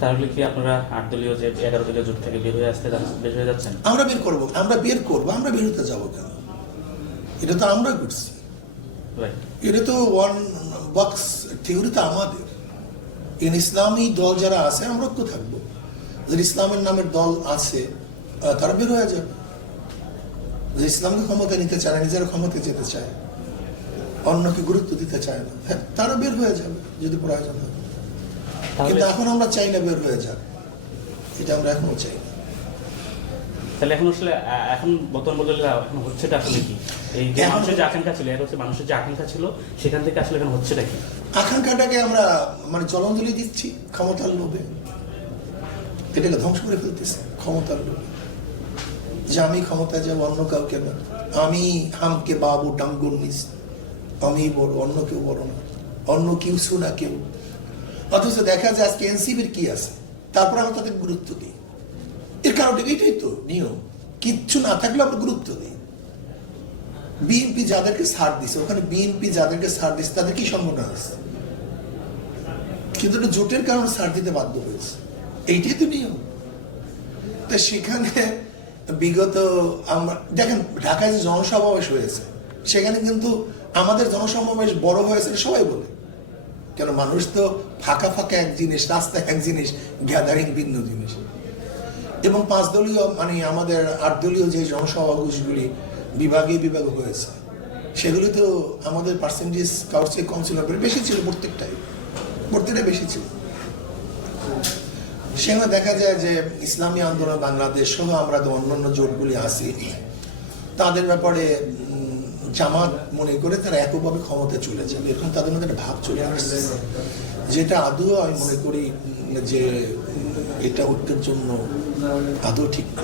তাহলে কি আপনারা 8 দলীয় যে 11 দলীয় জোট থেকে বের হয়ে যাচ্ছেন? আমরা বের করব, আমরা বের হতে যাবো কেন? এটা তো আমরা করছি, এটা তো ওয়ান বক্স থিওরি তো আমাদের। ইসলামী দল যারা আছে আমরা ঐক্য থাকবো, যারা ইসলামের নামের দল আছে তারা বের হয়ে যাবে। যে ইসলামকে ক্ষমতা নিতে চায় না, নিজেরা ক্ষমতা যেতে চায়, অন্যকে গুরুত্ব দিতে চায় না, হ্যাঁ তারা বের হয়ে যাবে যদি প্রয়োজন হয়। কিন্তু এখন আমরা চাই না বের হয়ে যাক, এটা আমরা এখনো চাই না। তাহলে এখন আসলে এখন বর্তমান বদলে এখন হচ্ছেটা আসলে কি? এই যে মানুষের যে আকাঙ্ক্ষা ছিল, এটা হচ্ছে মানুষের যে আকাঙ্ক্ষা ছিল, সেখান থেকে আসলে এখন হচ্ছেটা কি? আকাঙ্ক্ষাটাকে আমরা মানে জলাঞ্জলি দিচ্ছি ক্ষমতার লোভে, এটাকে ধ্বংস করে ফেলতেছি ক্ষমতার লোভে, যে আমি ক্ষমতায় যাবো, অন্য কাউকে না, আমি হামকে বাবু টাঙ্গুনিস, আমি বড়, অন্য কেউ বড় না, অন্য কেউ শুনা কেউ। অথচ দেখা যায় আজকে এনসিপির কি আছে, তারপর আমরা তাদের গুরুত্ব দিই। এর কারণ এটাই তো নিয়ম, কিচ্ছু না থাকলে আমরা গুরুত্ব দিই। বিএনপি যাদেরকে ছাড় দিছে, ওখানে বিএনপি যাদেরকে ছাড় দিচ্ছে তাদের কি সংগঠন আছে, কিন্তু এটা জোটের কারণে ছাড় দিতে বাধ্য হয়েছে, এইটাই তো নিয়ম। তা সেখানে বিগত আমরা দেখেন ঢাকায় যে জনসমাবেশ হয়েছে, সেখানে কিন্তু আমাদের জনসমাবেশ বড় হয়েছে সবাই বলে, কেন মানুষ তো ফাঁকা ফাঁকা এক জিনিস, রাস্তায় এক জিনিস, গ্যাদারিং ভিন্ন জিনিস। এবং 5 দলীয় মানে আমাদের 8 দলীয় যে জনসমাবেশগুলি বিভাগে হয়েছে, সেগুলি তো আমাদের পার্সেন্টেজ কাউন্সিল কাউন্সিলর বেশি ছিল, প্রত্যেকটাই বেশি ছিল। সেখানে দেখা যায় যে ইসলামী আন্দোলন বাংলাদেশ সহ আমরা তো অন্যান্য জোটগুলি আছি, তাদের ব্যাপারে জামাত মনে করে তারা একভাবে ক্ষমতায় চলে যাবে, এরকম তাদের মধ্যে একটা ভাব চলে আসছে, যেটা আদৌ আমি মনে করি যে এটা ঐক্যের জন্য আদৌ ঠিক না।